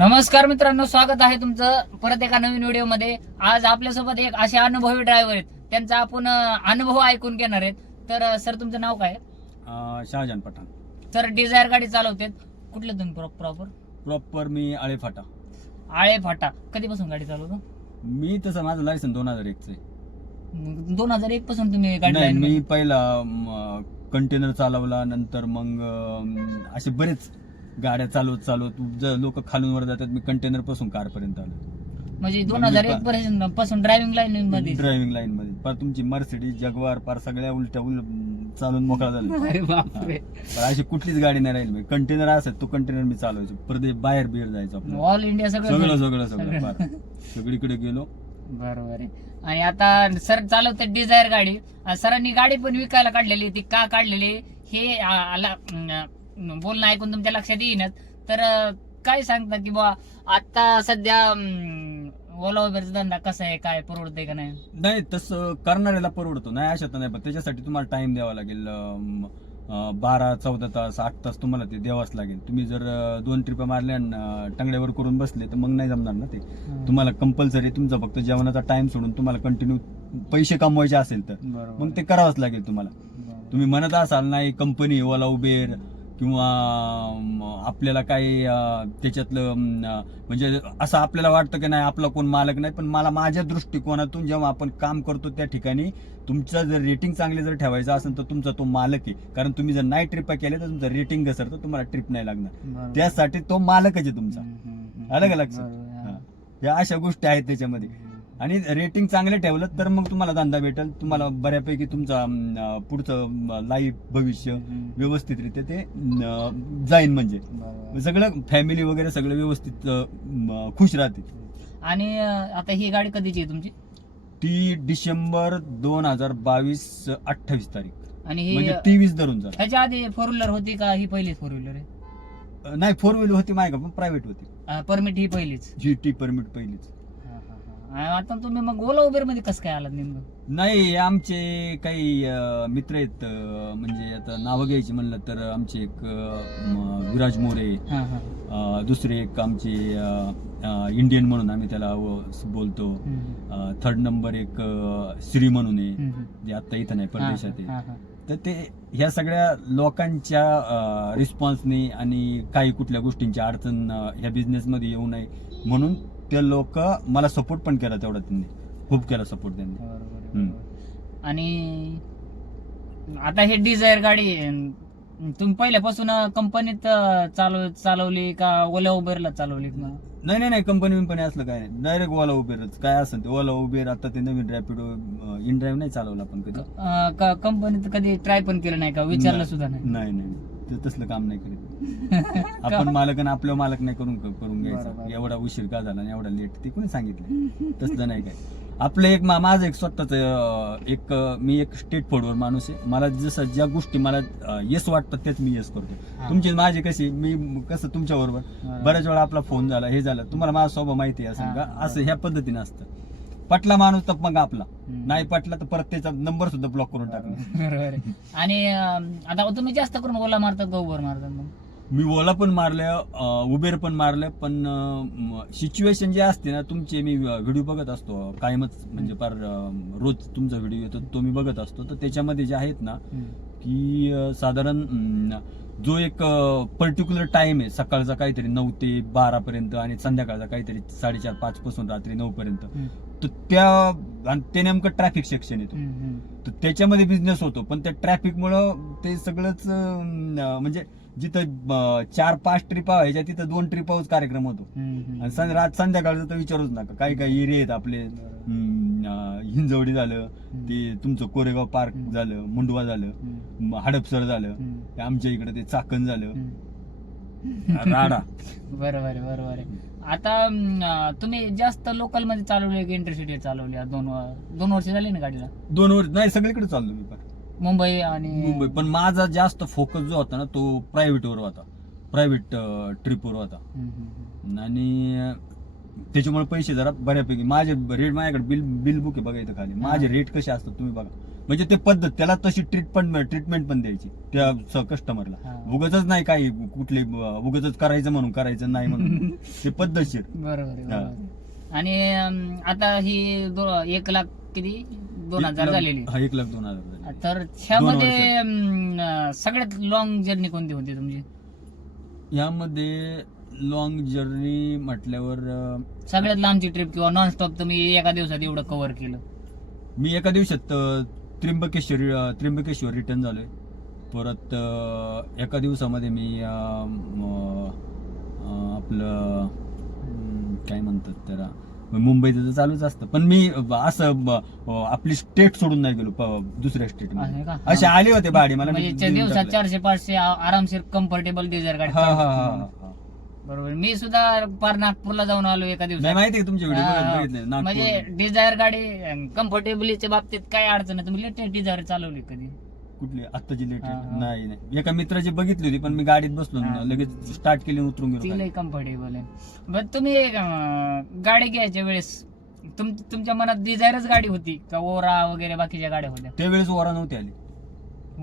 नमस्कार मित्रांनो स्वागत आहे तुमचं परत एका नवीन व्हिडिओमध्ये. आज आपल्यासोबत एक असे अनुभवी ड्रायव्हर आहेत. त्यांचा आपण अनुभव ऐकून घेणार आहेत. तर सर तुमचं नाव काय? शहाजान पठाण. सर डिझायर गाडी चालवतात. कुठलं तुम्ही प्रॉपर प्रॉपर मी आळेफाटा आळे फाटा. कधीपासून गाडी चालवतो? मी तसं माझं लायसन दोन हजार एकच आहे. दोन हजार एक पासून तुम्ही गाडी मी मध्ये- पहिला कंटेनर चालवला. नंतर मग असे बरेच गाड्या चालवत चालवत लोक खालून वर जातात. मी कंटेनरपासून कार पर्यंत आलो म्हणजे दोन हजार एक पर्यंत पासून ड्रायव्हिंग लाईन मध्ये. ड्रायव्हिंग लाईन मध्ये. पर तुमची मर्सिडीज जगवार पार सगळ्या उलट्या उल चालून मोकळा झाला. पण अशी कुठलीच गाडी नाही राहील. कंटेनर असत तो कंटेनर मी चालवायचो. परदेश बाहेर बिहेर जायचो आपलं ऑल इंडिया सगळं सगळं सगळं सगळीकडे गेलो. बरोबर आहे. आणि आता सर चालवतात डिझायर गाडी. सरांनी गाडी पण विकायला काढलेली ती का काढलेली? हे बोलणं ऐकून तुमच्या लक्षात येईनच तर काय सांगता की बा आता सध्या ओला उबेरचा धंदा कसा आहे? काय परवडतंय का नाही? नाही तसं करणाऱ्याला परवडतो. नाही अशात नाही पण त्याच्यासाठी तुम्हाला टाइम द्यावा लागेल. अं, अं, बारा चौदा तास आठ तास तुम्हाला ते द्यावाच लागेल. तुम्ही जर अं, दोन ट्रिप मारल्या आणि, अं, टंगड्यावर करून बसले तर मग नाही जमणार ना ते. तुम्हाला कंपल्सरी तुमचा फक्त जेवणाचा टाइम सोडून तुम्हाला कंटिन्यू पैसे कमवायचे असेल तर मग ते करावंच लागेल तुम्हाला. तुम्ही म्हणत असाल नाही कंपनी ओला उबेर किंवा आपल्याला काही त्याच्यातलं म्हणजे असं आपल्याला वाटतं की नाही आपला कोण मालक नाही पण मला माझ्या दृष्टिकोनातून जेव्हा आपण काम करतो त्या ठिकाणी तुमचं जर रेटिंग चांगले जर ठेवायचं असेल तर तुमचा तो मालक आहे कारण तुम्ही जर नाही ट्रिप केले तर तुमचं रेटिंग घसरतं तुम्हाला ट्रिप नाही लागणार. त्यासाठी तो मालकच आहे तुमचा. आलं का लक्षात? हा. हा. या अशा गोष्टी आहेत त्याच्यामध्ये आणि रेटिंग चांगले ठेवलं तर मग तुम्हाला धंदा भेटेल. तुम्हाला बऱ्यापैकी तुमचा अं, पुढचं लाईफ भविष्य. व्यवस्थितरित्या ते अं, जाईन म्हणजे. सगळं फॅमिली वगैरे सगळं व्यवस्थित अं, खुश राहते आणि अं, आता ही गाडी कधीची आहे तुमची? ती डिसेंबर दोन हजार बावीस अठ्ठावीस तारीख. आणि ही म्हणजे तेवीस धरून झाला ह्याच्या आधी फोर व्हीलर होती का ही पहिलीच फोर व्हीलर नाही फोर व्हीलर होती माय का पण प्रायव्हेट होती. परमिट ही पहिलीच. जी टी परमिट पहिलीच. आता तुम्ही मग ओला उबेरमध्ये कसं काय आलात नेमकं? नाही आमचे काही अं, मित्र आहेत अं, म्हणजे आता नावं घ्यायची म्हणलं तर आमचे एक अं, म, विराज मोरे हा, हा. अं, दुसरे एक आमचे अं, अं, इंडियन म्हणून आम्ही त्याला व- बोलतो. हम्म, थर्ड नंबर एक अं, श्री म्हणून आहे हम्म, हम्म. जे आता इथं नाही परदेशात हा, आहे. हा, तर ते ह्या सगळ्या लोकांच्या रिस्पॉन्सने आणि काही कुठल्या गोष्टींची अडचण अं, ह्या बिझनेसमध्ये येऊ नये म्हणून ते लोक मला सपोर्ट पण केला तेवढा त्यांनी खूप केला सपोर्ट त्यांनी. बरोबर, हम्म. आणि आता हे डिझायर गाडी आहे. तुम्ही पहिल्यापासून कंपनीत चालव चालवली का ओला उबेरला चालवली का? नाही नाही नाही कंपनी विंपनी असलं काय नाही. डायरेक्ट ओला उबेरच. काय असेल ते ओला उबेर आता ते नवीन रॅपिडो इन ड्राईव्ह नाही चालवलं आपण कधी. अं, का- कंपनीत कधी ट्राय पण केलं नाही का? विचारलं. सुद्धा नाही. नाही नाही ते तसलं काम नाही करीत. आपण मालक आणि आपलं मालक नाही करून करून घ्यायचं. बरोबर. एवढा उशीर का झाला आणि एवढा लेट ते कोणी सांगितलं? तसलं नाही काय. आपलं एक मा- माझं एक स्वतःच एक मी एक स्टेट फॉरवर्ड माणूस आहे. मला जसं ज्या गोष्टी मला येस वाटतात त्याच मी येस करतो. तुमची माझी कशी मी कसं तुमच्या बरोबर. बऱ्याच वेळा आपला फोन झाला हे झालं. तुम्हाला माझा स्वभाव माहिती आहे असं का? असं ह्या पद्धतीने असतं. पटला माणूस तर मग आपला. नाही पटला तर परत त्याचा नंबर सुद्धा ब्लॉक करून टाकला. बरोबर. आणि आता तुम्ही जास्त करून ओला मारतात उबर मारतात मग? मी ओला पण मारलं उबेर पण मारलं पण सिच्युएशन जे असते ना तुमचे मी व्हिडिओ बघत असतो. कायमच म्हणजे फार रोज तुमचा व्हिडिओ येतो तो मी बघत असतो. तर त्याच्यामध्ये जे आहेत ना की साधारण जो एक पर्टिक्युलर टाइम आहे सकाळचा काहीतरी नऊ ते बारा पर्यंत आणि संध्याकाळचा काहीतरी साडेचार पाच पासून रात्री नऊ पर्यंत तर त्या आणि ते नेमकं ट्रॅफिक सेक्शन येतो. तर त्याच्यामध्ये बिझनेस होतो पण त्या ट्रॅफिकमुळं ते सगळंच म्हणजे जिथं चार पाच ट्रिपा व्हायच्या तिथं दोन ट्रिपाच कार्यक्रम होतो. आणि रात संध्याकाळचं तर विचारूच नका. काही काही एरिया आहेत आपले हिंजवडी झालं ते तुमचं कोरेगाव पार्क. झालं मुंडवा झालं हडपसर झालं आमच्या इकडे ते चाकण झालं. राडा. बरोबर बरोबर आहे. आता तुम्ही जास्त लोकलमध्ये चालवले की इंटरसिटी चालवली आज दोन दोन वर्ष झाली ना गाडीला? दोन वर्ष नाही सगळीकडे चाललो मी पण. मुंबई आणि मुंबई. पण माझा जास्त फोकस जो होता ना तो प्रायव्हेट वर होता. प्रायव्हेट ट्रिपवर होता. हम्म, हम्म, आणि त्याच्यामुळे पैसे जरा बऱ्यापैकी माझे रेट माझ्याकडे बिल बिल बुक आहे बघा इथं खाली. माझे रेट कसे असतात तुम्ही बघा. म्हणजे ते पद्धत त्याला तशी ट्रीटमेंट ट्रीटमेंट पण द्यायची त्या कस्टमरला. उगच नाही काही कुठले उगच करायचं म्हणून करायचं नाही म्हणून. ते पद्धतशीर. बरोबर आणि अं, आता ही दो- एक लाख किती? दोन हजार झालेली. हा एक लाख दोन हजार. तर ह्यामध्ये अं, सगळ्यात लॉंग जर्नी कोणती होती तुमची? यामध्ये लॉंग जर्नी म्हटल्यावर अं, सगळ्यात लांबची ट्रिप किंवा नॉन स्टॉप तुम्ही एका दिवसात एवढं कव्हर केलं. मी एका दिवसात अं, त्र्यंबकेश्वरी अं, त्र्यंबकेश्वर रिटर्न झालोय. परत अं, एका दिवसामध्ये मी अं, म, अं, आपलं काय म्हणतात त्याला? मुंबईत तर चालूच असतं. पण मी असं आपली स्टेट सोडून नाही गेलो दुसऱ्या स्टेट आहे? असे आले होते भाडी मला म्हणजे दिवसात. चारशे पाचशे आरामशीर कम्फर्टेबल डिझायर गाडी बरोबर. मी सुद्धा पार नागपूरला जाऊन आलो एका दिवसात. माहिती आहे तुमचे व्हिडिओ बघितले म्हणजे डिझायर गाडी कम्फर्टेबलीच्या बाबतीत काय अडचण नाही. तुम्ही लेटेस्ट डिझायर चालवली कधी? कुठली आत्ताची लेटेस्ट हा. नाही नाही. एका मित्राची बघितली होती पण मी गाडीत बसलो हा. लगेच स्टार्ट केली आणि उतरून ती गेलो कम्फर्टेबल आहे. बर तुम्ही अं, गाडी घ्यायच्या वेळेस तुम तुमच्या मनात डिझायरच गाडी होती का ओरा वगैरे बाकीच्या गाड्या होत्या? त्यावेळेस ओरा नव्हती आली.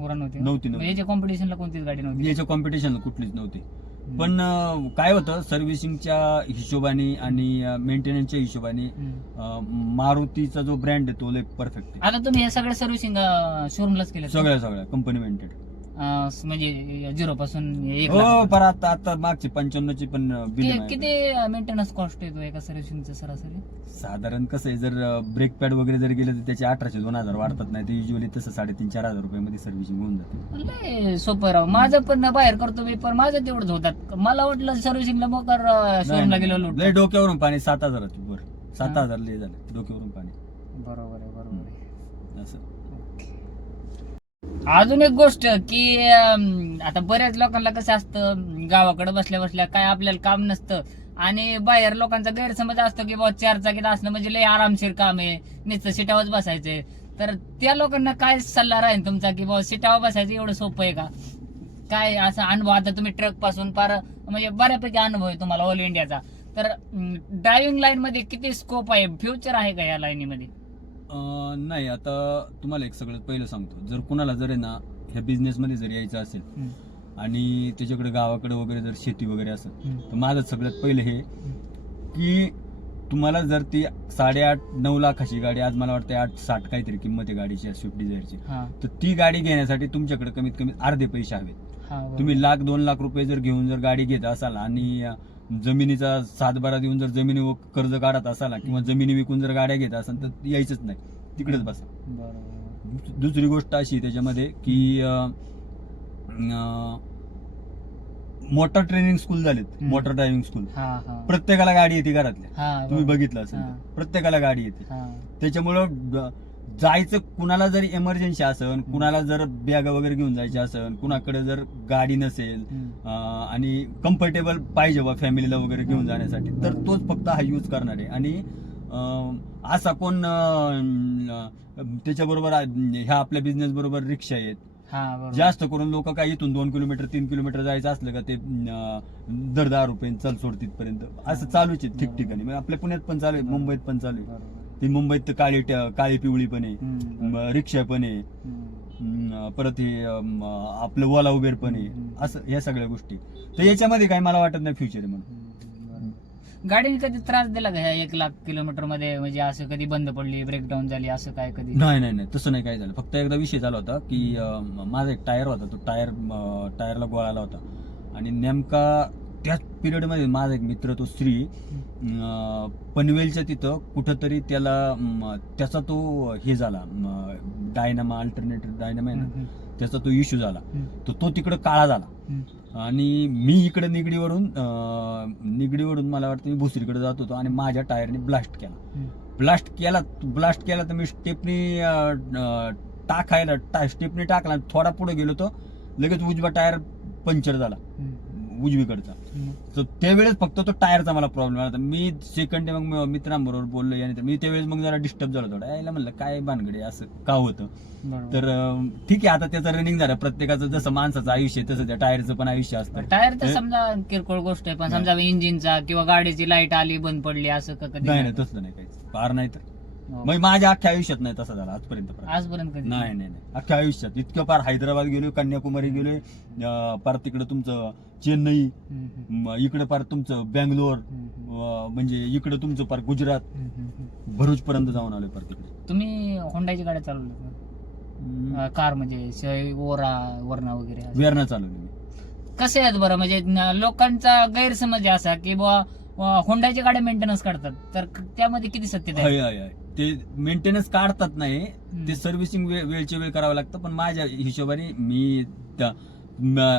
ओरा नव्हती नव्हती, नव्हती. याच्या कॉम्पिटिशनला कोणतीच गाडी नव्हती? याच्या कॉम्पिटिशन कुठलीच नव्हती. पण काय होतं सर्व्हिसिंगच्या हिशोबाने आणि मेंटेनन्सच्या हिशोबाने मारुतीचा जो ब्रँड आहे तो लय परफेक्ट आहे. आता तुम्ही हे सगळे सर्व्हिसिंग शोरूमलाच केले सगळ्या सगळ्या कंपनी मेंटेड म्हणजे झिरो पासून एक हो लाख. पर आता आता मागची पंच्याण्णवची पण बिल कि- किती मेंटेनन्स कॉस्ट येतो एका सर्व्हिसिंगचं सरासरी? साधारण कसं आहे जर ब्रेक पॅड वगैरे जर गेलं तर त्याचे अठराशे दोन हजार वाढतात. नाही तर युजली तसं साडेतीन चार हजार रुपयामध्ये सर्व्हिसिंग होऊन जाते. लय सोपं राव. माझं पण बाहेर करतो मी पण माझं तेवढंच होतात. मला वाटलं सर्व्हिसिंगला मोकर शोरूमला गेलो लुट लय डोक्यावरून पाणी सात हजाराची वर. सात हा. हजार लय झाले डोक्यावरून पाणी. बरोबर आहे बरोबर आहे. असं. अजून एक गोष्ट की अं, आता बऱ्याच लोकांना कसं असतं गावाकडे बसल्या बसल्या काय आपल्याला काम नसतं आणि बाहेर लोकांचा गैरसमज असतो की बाबा चार चाकीत असणं म्हणजे लय आरामशीर काम आहे नुसतं सिटावच बसायचंय. तर त्या लोकांना काय सल्ला राहील तुमचा की बाबा सिटावर बसायचं एवढं सोपं आहे का? काय असा अनुभव आता तुम्ही ट्रकपासून फार म्हणजे बऱ्यापैकी अनुभव आहे तुम्हाला ऑल इंडियाचा तर ड्रायव्हिंग लाईन मध्ये किती स्कोप आहे फ्युचर आहे का या लाईनीमध्ये मध्ये? नाही आता तुम्हाला एक सगळं पहिलं सांगतो. जर कुणाला जर आहे ना ह्या बिझनेस मध्ये जर यायचं असेल आणि त्याच्याकडे गावाकडे वगैरे जर शेती वगैरे असेल तर माझं सगळ्यात पहिलं हे की तुम्हाला जर ती साडेआठ नऊ लाखाची गाडी आज मला वाटतं आठ साठ काहीतरी किंमत आहे गाडीची स्विफ्ट डिझायरची हा. तर ती गाडी घेण्यासाठी तुमच्याकडे कमीत कमी अर्धे पैसे हवेत. तुम्ही लाख दोन लाख रुपये जर घेऊन जर गाडी घेत असाल आणि जमिनीचा सातबारा देऊन जर जमिनी कर्ज काढत असाल किंवा जमिनी विकून जर गाड्या घेत असाल तर यायचंच नाही. तिकडेच बसा. बरोबर. दुसरी गोष्ट अशी त्याच्यामध्ये की मोटर ट्रेनिंग स्कूल झालेत. Motor driving school. प्रत्येकाला गाडी येते घरातल्या. तुम्ही. बघितलं असेल. प्रत्येकाला गाडी येते. त्याच्यामुळं जायचं कुणाला जर इमर्जन्सी असेल कुणाला जर बॅग वगैरे घेऊन जायची असेल कुणाकडे जर गाडी नसेल आणि कम्फर्टेबल पाहिजे बा फॅमिलीला वगैरे घेऊन जाण्यासाठी तर तोच फक्त हा यूज करणार आहे. आणि असा कोण त्याच्याबरोबर ह्या आपल्या बिझनेस बरोबर रिक्षा आहेत. हा बरोबर. जास्त करून लोक काय इथून दोन किलोमीटर तीन किलोमीटर जायचं असलं का ते दर दहा रुपये चल सोड तिथपर्यंत. असं चालूच आहे ठिकठिकाणी. म्हणजे आपल्या पुण्यात पण चालू आहे मुंबईत पण चालू आहे. ती मुंबईत तर काळी काळी पिवळी पण आहे. रिक्षा पण आहे. परत हे आपलं ओला उबेर पण आहे. असं या सगळ्या गोष्टी. तर याच्यामध्ये काही मला वाटत नाही फ्युचर म्हणून. गाडीने कधी त्रास दिला का ह्या एक लाख किलोमीटरमध्ये म्हणजे असं कधी बंद पडली ब्रेकडाऊन झाली असं काय कधी? नाही नाही नाही. तसं नाही काय झालं. फक्त एकदा विषय झाला होता की माझा एक टायर होता. तो टायर टायरला गोळाला होता. आणि नेमका त्याच पिरियडमध्ये माझा एक मित्र तो श्री पनवेलच्या तिथं कुठंतरी त्याला त्याचा तो हे झाला डायनामा अल्टरनेटिव्ह डायनामा आहे ना. त्याचा तो इश्यू झाला. तर तो तिकडं काळा झाला. आणि मी इकडे निगडीवरून निगडीवरून मला वाटतं मी भुसरीकडे जात होतो आणि माझ्या टायरने ब्लास्ट केला. ब्लास्ट केला ब्लास्ट केला तर मी स्टेपनी टाकायला टा स्टेपनी टाकला थोडा पुढे गेलो तो लगेच उजवा टायर पंक्चर झाला. उजवीकडचा तर त्यावेळेस फक्त तो टायरचा मला प्रॉब्लेम आला. मी सेकंड डे मग मित्रांबरोबर बोललो आणि तर मी त्यावेळेस मग जरा डिस्टर्ब झालो थोडा यायला म्हणलं काय भानगडे असं का होतं. तर ठीक आहे आता त्याचं रनिंग झालं प्रत्येकाचं जसं माणसाचं आयुष्य आहे तसं त्या टायरचं पण आयुष्य असतं टायर तर समजा किरकोळ गोष्ट आहे पण. समजा इंजिनचा किंवा गाडीची लाइट आली बंद पडली असं कधी नाही नाही तसलं नाही काहीच फार नाही तर. मग माझ्या अख्ख्या आयुष्यात नाही तसं झालं आजपर्यंत. आजपर्यंत कधी? नाही नाही नाही. अख्ख्या आयुष्यात. इतकं पार हैदराबाद गेलोय कन्याकुमारी गेलोय अं, पार तिकडे तुमचं चेन्नई हम्म, हम्म, म, इकडे पार तुमचं बँगलोर हम्म, हम्म, अं, म्हणजे इकडे तुमचं पार गुजरात हम्म, हम्म, हम्म. भरूच पर्यंत जाऊन आलोय पार तिकडे तुम्ही होंडाची गाड्या चालवल्या हम्म. कार म्हणजे श- ओरा वरणा वगैरे असं. वेरणा चालवली मी. कसे आहेत बरं? म्हणजे न- लोकांचा गैरसमज असा की बुवा अं, होंडाची गाड्या मेंटेनन्स करतात. तर क- त्यामध्ये किती सत्यता आहे आहे आहे आहे. ते मेंटेनन्स काढतात नाही. ते सर्व्हिसिंग वेळच्या वेळ करावं लागतं. पण माझ्या हिशोबाने मी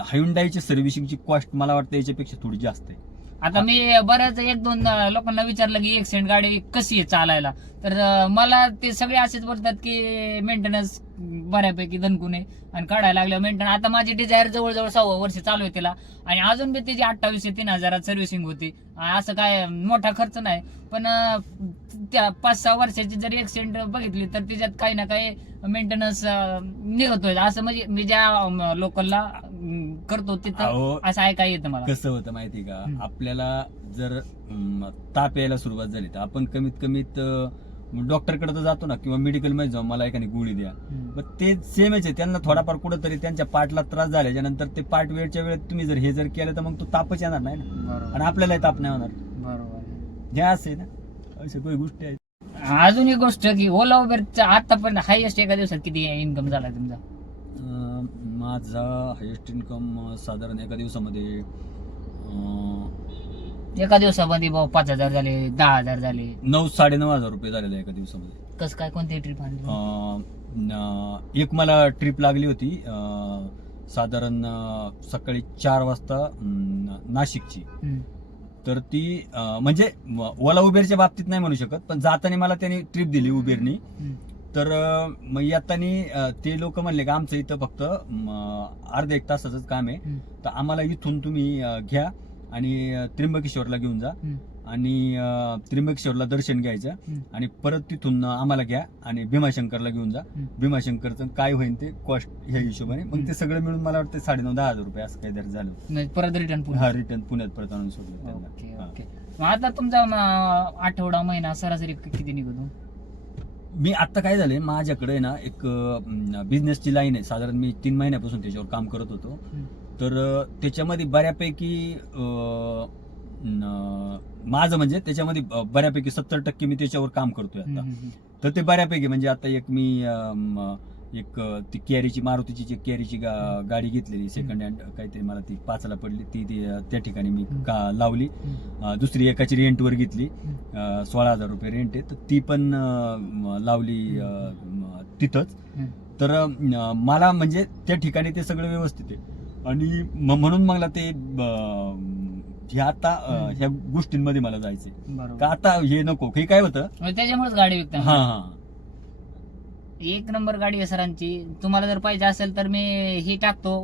हायुंडाईची सर्व्हिसिंगची कॉस्ट मला वाटतं याच्यापेक्षा थोडी जास्त आहे. आता मी बऱ्याच एक दोन लोकांना विचारलं की एक्सिडेंट गाडी कशी आहे चालायला? तर मला ते सगळे असेच बोलतात की मेंटेनन्स बऱ्यापैकी दणकून आहे आणि काढायला लागलं मेंटेनन्स आता माझी डिझायर जवळजवळ सव्वा वर्ष चालू आहे तिला. आणि अजून बी तिची अठ्ठावीसशे तीन हजारात सर्व्हिसिंग होती. असं काय मोठा खर्च नाही. पण त्या पाच सहा वर्षाची जरी एक्सिडेंट बघितली तर तिच्यात काही ना काही मेंटेनन्स निघतोय असं म्हणजे मी ज्या लोकलला करतो तिथं असं ऐकाय येतं मला? कसं होतं माहिती का. आपल्याला जर ताप यायला सुरुवात झाली तर आपण कमीत कमीत डॉक्टरकडे तर जातो ना किंवा मेडिकलमध्ये जाऊ मला एखादी गोळी द्या. मग ते सेमच आहे. त्यांना थोडाफार कुठंतरी त्यांच्या पाठला त्रास झाल्याच्यानंतर ते पाठ वेळच्या वेळेत तुम्ही जर हे जर केलं तर मग तो तापच येणार नाही ना. आणि आपल्यालाही ताप नाही होणार. बरोबर हे असं ना. अशा काही गोष्टी आहेत. अजून एक गोष्ट की ओला उबेरचा आतापर्यंत हायएस्ट एका दिवसात किती इन्कम झाला तुमचा? माझा हायेस्ट इन्कम साधारण एका दिवसामध्ये एका दिवसामध्ये भाऊ पाच हजार झाले दहा हजार झाले. नऊ साडेनऊ हजार रुपये झालेले आहे एका दिवसामध्ये. कस काय कोणती ट्रिप आणली? अं, न- एक मला ट्रिप लागली होती अं, साधारण अं, सकाळी चार वाजता अं, नाशिकची. हम्म. तर ती अं, म्हणजे म- ओला उबेरच्या बाबतीत नाही म्हणू शकत पण जाताना मला त्यांनी ट्रिप दिली उबेरनी. हम्म. तर अं, मग येताना ते लोक म्हणले की आमचं इथं फक्त म, अर्ध्या एक तासाचंच काम आहे. हम्म. तर आम्हाला इथून तुम्ही अं, घ्या. आणि त्र्यंबकेश्वरला घेऊन जा. आणि त्र्यंबकेश्वरला दर्शन घ्यायचं. आणि परत तिथून आम्हाला घ्या आणि भीमाशंकरला घेऊन जा. भीमाशंकरचं काय होईल ते कॉस्ट ह्या हिशोबाने. मग. ते सगळं मिळून मला वाटतं साडेनऊ दहा हजार रुपये असं काहीतरी झालं. म्हणजे परत रिटर्न हा रिटर्न पुण्यात परत आणून सोडलं आता तुमचा आठवडा महिना सरासरी किती निघतो? मी आता काय झालंय माझ्याकडे ना एक बिझनेसची लाईन आहे. साधारण मी तीन महिन्यापासून त्याच्यावर काम करत होतो. तर त्याच्यामध्ये बऱ्यापैकी माझं म्हणजे त्याच्यामध्ये बऱ्यापैकी सत्तर टक्के मी त्याच्यावर काम करतोय आता. तर ते बऱ्यापैकी म्हणजे आता एक मी एक ती कॅरीची मारुतीची जी कॅरीची गा- गाडी घेतलेली सेकंड हँड काहीतरी मला ती पाचला पडली ती त्या ठिकाणी मी. का- लावली. दुसरी एकाची रेंटवर घेतली. सोळा हजार रुपये रेंट आहे. तर ती पण लावली तिथंच. तर मला म्हणजे त्या ठिकाणी ते सगळं व्यवस्थित आहे. आणि म्हणून मला ते हे आता. ह्या गोष्टींमध्ये मला जायचंय. का आता हे नको हे काय होतं? म्हणजे त्याच्यामुळेच गाडी विकता हा हा. एक नंबर गाडी आहे सरांची. तुम्हाला जर पाहिजे असेल तर मी ही टाकतो.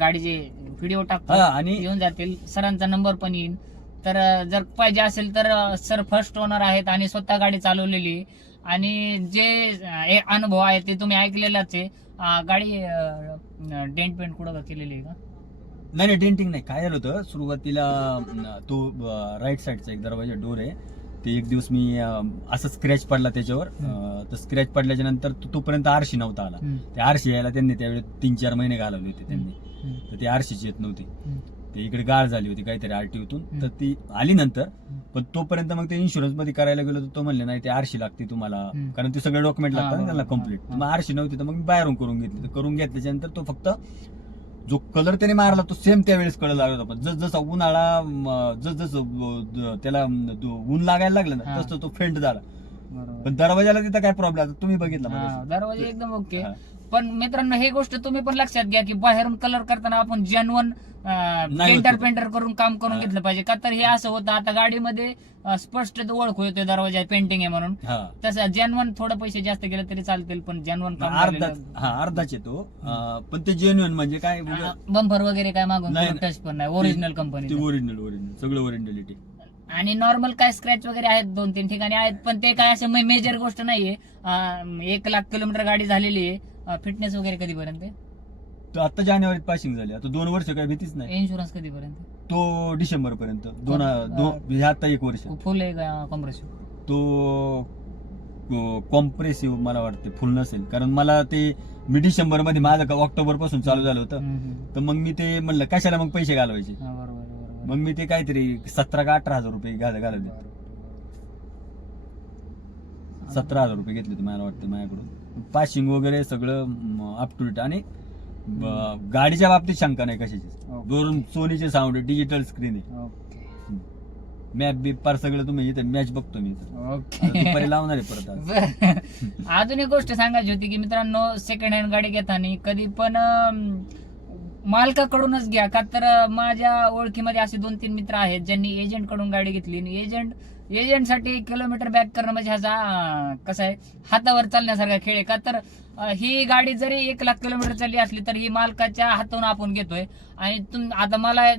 गाडीचे व्हिडिओ टाकतो आणि येऊन जातील. सरांचा नंबर पण येईल तर जर पाहिजे असेल तर सर फर्स्ट ओनर आहेत आणि स्वतः गाडी चालवलेली. आणि जे अनुभव आहे ते तुम्ही ऐकलेलाच आहे. गाडी डेंट पेंट कुठं केलेली आहे का? नाही नाही डेंटिंग नाही. काय झालं होतं? सुरुवातीला अं, तो राईट साईडचा एक दरवाजा डोर आहे. ते एक दिवस मी अं, असं स्क्रॅच पडला त्याच्यावर. अं, तर स्क्रॅच पडल्याच्या नंतर तो- तोपर्यंत आरशी नव्हता आला. हम्म, ते आरशी यायला त्यांनी त्यावेळी तीन चार महिने घालवले होते त्यांनी. हम्म, तर ते आरशीची येत नव्हती. हम्म. ते इकडे गाळ झाली होती काहीतरी आरटीओतून. तर ती आली नंतर पण तोपर्यंत मग ते इन्शुरन्समध्ये करायला गेलो तर तो म्हणले नाही ते आरशी लागते तुम्हाला. कारण ते सगळे डॉक्युमेंट लागतात त्याला कंप्लीट. मग आरशी नव्हती तर मग मी बाहेरून करून घेतली तर करून घेतल्याच्या नंतर तो फक्त जो कलर त्याने मारला तो सेम त्यावेळेस कलर लागला होता पण जस जसा उन्हाळा जस जसं त्याला ऊन लागायला लागलं ना. तसं तो फेंट झाला पण दरवाजाला तिथं काय प्रॉब्लेम तुम्ही बघितला. दरवाजे एकदम ओके. पण मित्रांनो हे गोष्ट तुम्ही पण लक्षात घ्या की बाहेरून कलर करताना आपण जेन्युन नाही पेंटर होत. पेंटर करून काम करून. घेतलं पाहिजे. का तर हे असं होतं आता गाडीमध्ये स्पष्ट ओळख येतोय दरवाजा पेंटिंग आहे म्हणून. तसं जेन्युन थोडं पैसे जास्त गेले तरी चालतील पण जेन्युन काम अर्धा हा अर्धाच येतो. पण ते जेन्युअन म्हणजे काय? बंपर वगैरे काय मागून टच पण नाही. ओरिजिनल ते कंपनी ओरिजिनल ओरिजिनल सगळं ओरिजिनलिटी आणि नॉर्मल काय स्क्रॅच वगैरे आहेत दोन तीन ठिकाणी आहेत पण ते काय असं मेजर गोष्ट नाहीये. एक लाख किलोमीटर गाडी झालेली आहे. फिटनेस वगैरे कधीपर्यंत? तर आता जानेवारीत पासिंग झाली. आता दोन वर्ष काय भीतीच नाही. इन्शुरन्स कधीपर्यंत? तो डिसेंबर पर्यंत दोन हे आता एक वर्ष. फुल आहे का कॉम्प्रेसिव्ह तो कॉम्प्रेसिव्ह मला वाटते फुल नसेल. कारण मला ते मी डिसेंबरमध्ये माझं ऑक्टोबरपासून चालू झालं होतं. तर मग मी ते म्हणलं कशाला मग पैसे घालवायचे? मग मी ते काहीतरी सतरा का अठरा हजार रुपये घाल घालवले. सतरा हजार रुपये घेतले होते मला वाटतं माझ्याकडून. पासिंग वगैरे सगळं अप टू डेट आणि ब- गाडीच्या बाबतीत शंका नाही कशाची. दोन सोनीचे साऊंड डिजिटल स्क्रीन आहे. मॅप बीप पार सगळं तुम्ही इथे मॅच बघतो मी इथं. आता ओके दुपारी लावणार आहे परत आज. बरं. अजून एक गोष्ट सांगायची होती की मित्रांनो सेकंड हँड गाडी घेताना कधी पण अं, मालकाकडूनच घ्या. का तर अं, माझ्या ओळखीमध्ये असे दोन तीन मित्र आहेत ज्यांनी एजंटकडून गाडी घेतली. आणि एजंट एजंटसाठी किलोमीटर बॅक करणं म्हणजे ह्याचा कसं आहे हातावर चालण्यासारखा खेळ आहे का? तर ही गाडी जरी एक लाख किलोमीटर चालली असली तर ही मालकाच्या हातातून आपण घेतोय. आणि तुम आता मला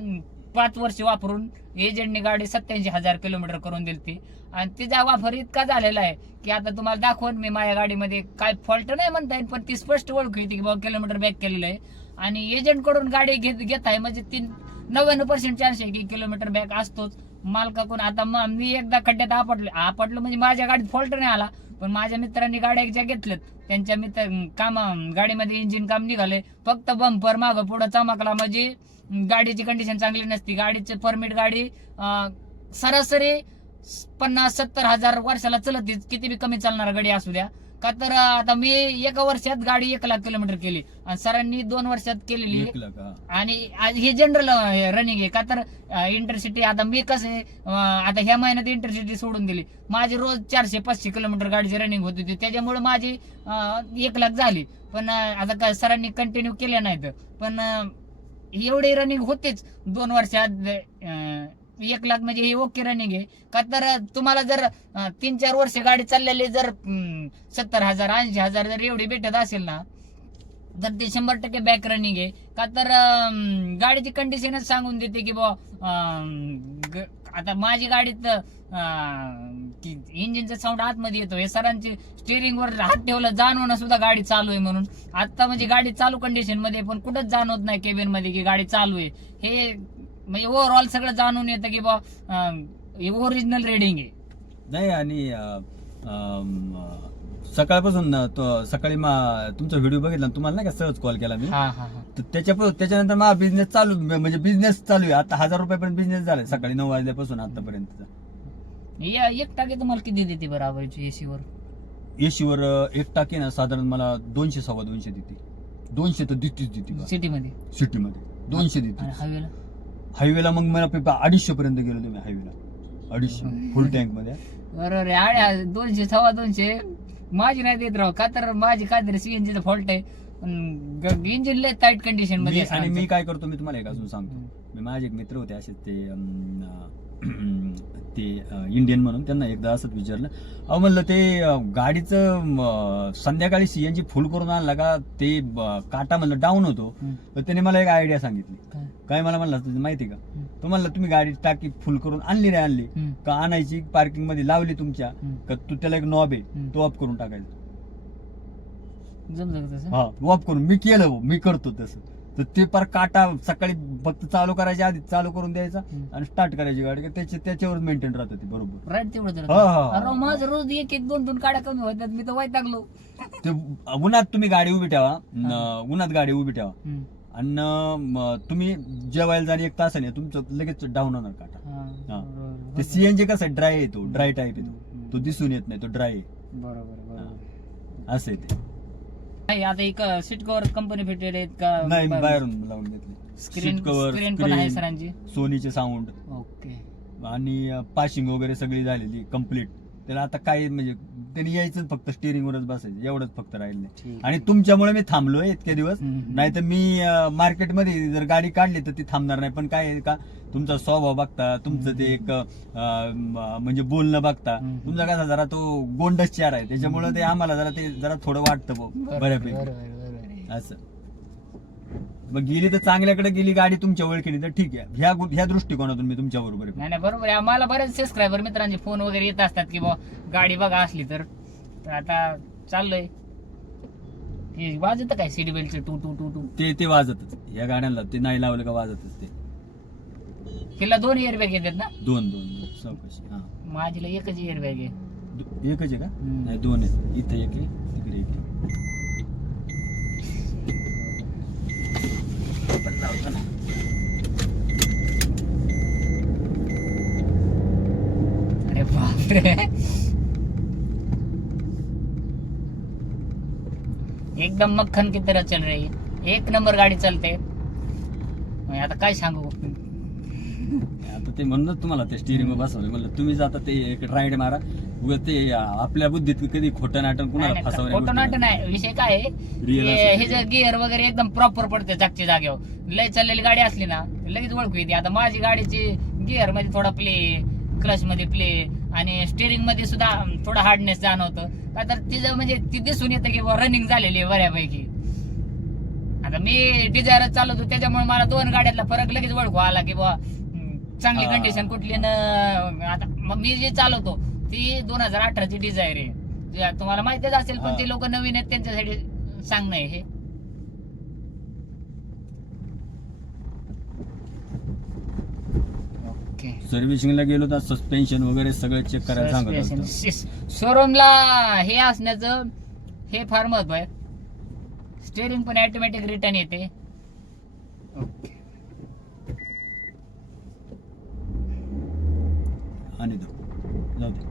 पाच वर्ष वापरून एजंटने गाडी सत्याऐंशी हजार किलोमीटर करून दिली ती आणि तिचा वापर इतका झालेला आहे की आता तुम्हाला दाखवून मी माझ्या गाडीमध्ये काय फॉल्ट नाही म्हणता येईल पण ती स्पष्ट ओळख येते की बाबा किलोमीटर बॅक केलेलं आहे. आणि एजंटकडून गाडी घेत घेत आहे म्हणजे तीन नव्याण्णव पर्सेंट चान्स आहे की किलोमीटर बॅक असतोच. मालकाकडून. आता मग मी एकदा खड्ड्यात आपटले. आपटलो म्हणजे माझ्या गाडीत फॉल्ट नाही आला पण माझ्या मित्रांनी गाड्या ज्या घेतल्यात त्यांच्या मित्र काम गाडीमध्ये इंजिन काम निघाले फक्त बंपर मागं पुढं चमकला म्हणजे गाडीची कंडिशन चांगली नसती. गाडीचे परमिट गाडी सरासरी पन्नास सत्तर हजार वर्षाला चलत किती बी कमी चालणार गाडी असू द्या. का तर आता मी एका वर्षात गाडी एक लाख किलोमीटर केली. आणि सरांनी दोन वर्षात केलेली. आहे. एक लाख हा. आणि आज हे जनरल रनिंग आहे. का तर इंटरसिटी आता मी कसं आहे, अं, आता ह्या महिन्यात इंटरसिटी सोडून दिली. माझी रोज चारशे पाचशे किलोमीटर गाडीची रनिंग होती होती त्याच्यामुळे माझी अं, एक लाख झाली. पण अं, आता काय सरांनी कंटिन्यू केल्या नाहीत. पण अं, एवढी रनिंग होतेच दोन वर्षात अं, एक लाख म्हणजे हे ओके रनिंग आहे. का तर तुम्हाला जर तीन चार वर्ष गाडी चाललेली जर सत्तर हजार ऐंशी हजार जर एवढी भेटत असेल ना तर ते शंभर टक्के बॅक रनिंग आहे. का तर गाडीची कंडिशनच सांगून देते की बा आता माझी गाडीत इंजिनचा साऊंड आतमध्ये येतो. हे सरांची स्टिअरिंगवर हात ठेवलं जाणवणं सुद्धा गाडी चालू आहे म्हणून. आता म्हणजे गाडी चालू कंडिशनमध्ये पण कुठंच जाणवत नाही केबिनमध्ये की गाडी चालू आहे. हे म्हणजे ओव्हरऑल सगळं जाणून येतं की बा ओरिजिनल रेडिंग आहे. नाही आणि अं, अं, सकाळपासून ना तो सकाळी मा- तुमचा व्हिडिओ बघितला ना, तुम्हाला नाही का सहज कॉल केला मी? हा हा हा. तर त्याच्यापासून त्याच्यानंतर माझा बिझनेस चालू म्हणजे बिझनेस चालू आहे. आता हजार रुपयापर्यंत बिझनेस झालाय सकाळी नऊ वाजल्यापासून आतापर्यंत या एक टाके तुम्हाला किती देते बराबरची एसी वर एसीवर एक टाके ना साधारण मला दोनशे सव्वा दोनशे देते. दोनशे तर देतीच देते सिटी मध्ये? सिटीमध्ये दोनशे आणि देते हायवेला मग मला पेपर अडीचशे पर्यंत गेलो तुम्ही हायवेला. अडीचशे फुल टँकमध्ये. बरोबर आहे आड्या दोनशे सव्वा दोनशे. माझी नाही देत राव का तर माझी काहीतरी सीएनजी फॉल्ट आहे. इंजिन लय टाईट कंडिशनमध्ये मी- आहे आणि मी. काय करतो मी तुम्हाला एक अजून सांगतो. मी माझे एक मित्र होते असे ते अं, ते इंडियन म्हणून. त्यांना एकदा असंच विचारलं. अहो म्हणलं ते अं, गाडीचं अं, संध्याकाळी सीएनजी फुल करून आणला का? ते काटा म्हणलं डाऊन होतो. हम्म. तर त्याने मला एक आयडिया सांगितली. काय? काय मला म्हणलं तुझं माहिती का. तो म्हणलं तुम्ही गाडी टाकी फुल करून आणली नाही आणली. का आणायची? पार्किंगमध्ये लावली तुमच्या. का तू त्याला एक नॉब आहे. तो ऑफ करून टाकायचा. हा ऑफ करून. मी केलं हो, मी करतो तसं. तर ते पार काटा सकाळी फक्त चालू करायच्या आधी चालू करून द्यायचा. आणि स्टार्ट करायची गाडी त्याच्या त्याच्यावर मेंटेन राहतं ते बरोबर. राईट तेवढं माझं रोज एक एक दोन दोन काड्या कमी होतात मी तर वैतागलो. ते उन्हात तुम्ही गाडी उभी ठेवा. उन्हात गाडी उभी ठेवा. आणि तुम्ही जेवायला जाणे एक तासाने तुमचं लगेच डाऊन होणार काटा. हा. ते सीएनजी कसं ड्राय येतो ड्राय टाईप येतो. तो. दिसून येत नाही तो ड्राय आहे. बरोबर बरोबर. असं आहे ते. नाही आता एक सीट कव्हर कंपनी फिटेड आहेत का? नाही बाहेरून लावून घेतले. स्क्रीन पण आहे screen. सरांची? सोनीचे साऊंड ओके. आणि पाशिंग वगैरे सगळी झालेली कंप्लीट त्याला आता काय म्हणजे त्यांनी यायचं फक्त स्टिअरिंग वरच बसायचं एवढंच फक्त राहिलं आणि तुमच्यामुळे मी थांबलोय इतके दिवस. नाही तर मी मार्केटमध्ये जर गाडी काढली तर ती थांबणार नाही. पण काय आहे का तुमचा स्वभाव बघता तुमचं ते एक म्हणजे बोलणं बघता. तुमचा कसा जरा तो गोंडस चार आहे. त्याच्यामुळे ते आम्हाला जरा ते जरा थोडं वाटतं बऱ्यापैकी. असं. मग गेली तर चांगल्याकडे गेली गाडी तुमच्या ओळखीने तर ठीक आहे. ह्या गो- ह्या दृष्टिकोनातून मी तुमच्या बरोबर आहे. नाही नाही बरोबर आहे. मला बरेच सबस्क्रायबर मित्रांचे फोन वगैरे येत असतात की बा गाडी बघा असली तर. तर आता चाललोय. हे वाजत काय? सीट बेल्टचं टू टू टू टू. ते ते वाजतच. या गाड्यांना ते नाही लावलं का वाजतच ते. तिला दोन इयर बॅग येतात ना? दोन दोन दोन. चौकशी हा. माझीला एकच इयर बॅग आहे. दो- एकच आहे का. नाही दोन आहेत. इथं एक आहे तिकडे एक आहे. आपण ना. अरे बापरे. एकदम मक्खन की तरह चल रही है. एक नंबर गाडी चलते. आता काय सांगू? आता ते म्हणूनच तुम्हाला ते स्टिअरिंग बसवलं. म्हणलं तुम्ही जाता ते एक राईड मारा. उगाच ते आपल्या बुद्धीत कधी खोटं नाटक कुणाला फसवण्या फोटो नाट नाही विषय काय आहे? Real की असेल हे जर गिअर वगैरे एकदम प्रॉपर पडते जागच्या जागेवर. लय चाललेली गाडी असली ना लगेच ओळखू येते. आता माझी गाडीची गिअरमध्ये थोडा प्ले क्लच मध्ये प्ले आणि स्टिअरिंगमध्ये सुद्धा थोडा हार्डनेस जाणवतं. का तर तिचं म्हणजे ती दिसून येतं की रनिंग झालेली आहे बऱ्यापैकी. आता मी डिझायर चालवतो त्याच्यामुळे मला दोन गाड्यातला फरक लगेच ओळखू आला की हम्म, चांगली हा. कंडिशन कुठली न आता मग मी जे चालवतो ती दोन हजार अठराची डिझायर आहे. तुम्हाला माहितीच असेल पण. ते लोक नवीन आहेत त्यांच्यासाठी सांगणं आहे हे. ओके. सर्व्हिसिंगला गेलो तर सस्पेन्शन वगैरे सगळं चेक करायला सांगत होतं. शोरूमला हे असण्याचं हे फार महत्त्व आहे. स्टेअरिंग पण ऑटोमॅटिक रिटर्न येते. ओके. आणि तो जाऊ दे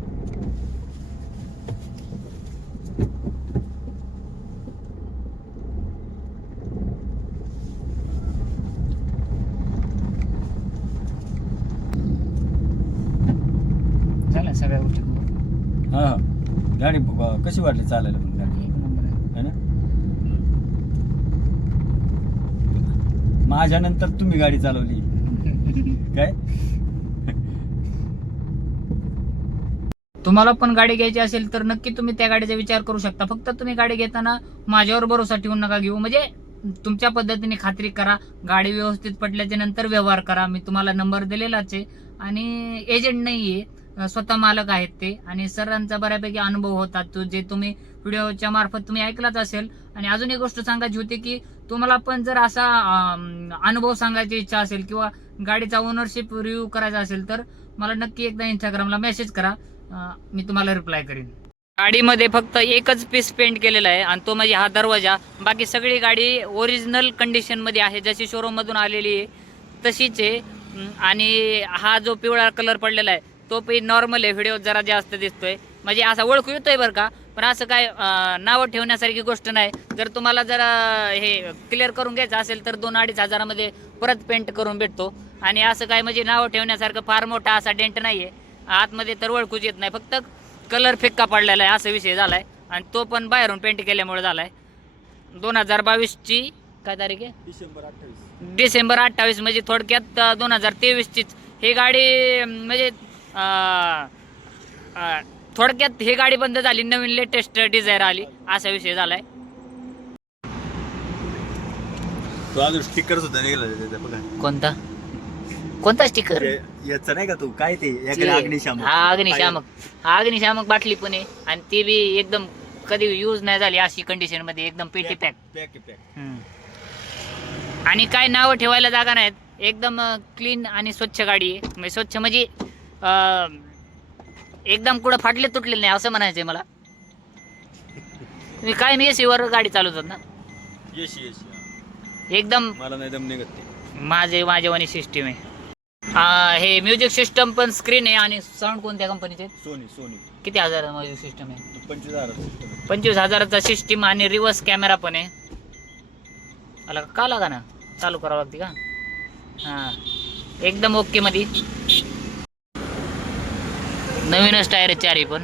झालं सगळ्या गोष्टी cover. हा हा गाडी ब- कशी वाटली चालायला पण गाडी? एक नंबर आहे. है ना? माझ्या नंतर तुम्ही गाडी चालवली. काय? तुम्हाला पण गाडी घ्यायची असेल तर नक्की तुम्ही त्या गाडीचा विचार करू शकता. फक्त तुम्ही गाडी घेताना माझ्यावर भरोसा ठेवून नका घेऊ. म्हणजे तुमच्या पद्धतीने खात्री करा गाडी व्यवस्थित पडल्याच्या नंतर व्यवहार करा. मी तुम्हाला नंबर दिलेलाच आहे. आणि एजंट नाहीये. स्वतः मालक आहेत ते. आणि सरांचा बऱ्यापैकी अनुभव होता तो जे तुम्ही व्हिडिओच्या मार्फत तुम्ही ऐकलाच असेल. आणि अजून एक गोष्ट सांगायची होती की तुम्हाला पण जर असा अनुभव सांगायची इच्छा असेल किंवा गाडीचा ओनरशिप रिव्ह्यू करायचा असेल तर मला नक्की एकदा इंस्टाग्रामला मेसेज करा. मी तुम्हाला रिप्लाय करीन. गाडीमध्ये फक्त एकच पीस पेंट केलेला आहे आणि तो म्हणजे हा दरवाजा. बाकी सगळी गाडी ओरिजिनल कंडिशनमध्ये आहे. जशी शोरूममधून आलेली आहे तशीच आहे. आणि हा जो पिवळा कलर पडलेला आहे तो पण नॉर्मल आहे व्हिडिओ जरा जास्त दिसतोय. म्हणजे असा ओळखू येतोय बरं का पण असं काय नावं ठेवण्यासारखी गोष्ट नाही. जर तुम्हाला जर हे क्लिअर करून घ्यायचं असेल तर दोन अडीच हजारामध्ये परत पेंट करून भेटतो. आणि असं काय म्हणजे नावं ठेवण्यासारखं फार मोठा असा डेंट नाहीये. आतमध्ये तर ओळखूच येत नाही. फक्त कलर फिक्का पडलेला आहे असा विषय झालाय. आणि तो पण बाहेरून पेंट केल्यामुळे झालाय. दोन हजार बावीसची काय तारीख आहे? डिसेंबर अठ्ठावीस. डिसेंबर अठ्ठावीस म्हणजे थोडक्यात दोन हजार तेवीसचीच. ही गाडी म्हणजे थोडक्यात ही गाडी बंद झाली नवीन लेटेस्ट डिझायर आली असा विषय झालाय. तो अजून स्टिकर सुद्धा निघाला त्याचा बघा. कोणता? कोणता स्टिकर याचं नाही का तू? काय ते? याकडे अग्निशामक. हा अग्निशामक. हा अग्निशामक बाटली पण आहे. आणि ती बी एकदम कधी यूज नाही झाली अशी कंडिशनमध्ये एकदम पेटी पॅक पॅक. पॅक आणि काय नावं ठेवायला जागा नाहीत. एकदम क्लीन आणि स्वच्छ गाडी आहे. म्हणजे स्वच्छ म्हणजे एकदम कुठं फाटले तुटले नाही असं म्हणायचंय मला. तुम्ही काय मी एसीवर गाडी चालवतात ना. येस येस एकदम मला नाही दम निघत माझे माझेवानी सिस्टीम आहे. अं, हे म्युझिक सिस्टम पण स्क्रीन आहे आणि साऊंड कोणत्या कंपनीचे सोनी सोनी किती हजार म्युझिक सिस्टम आहे? पंचवीस हजार पंचवीस हजाराचा सिस्टीम आणि रिव्हर्स कॅमेरा पण आहे. आला का? लागा ना चालू करावं लागते का? हा. एकदम ओके मध्ये. नवीनच टायर आहे चारी पण.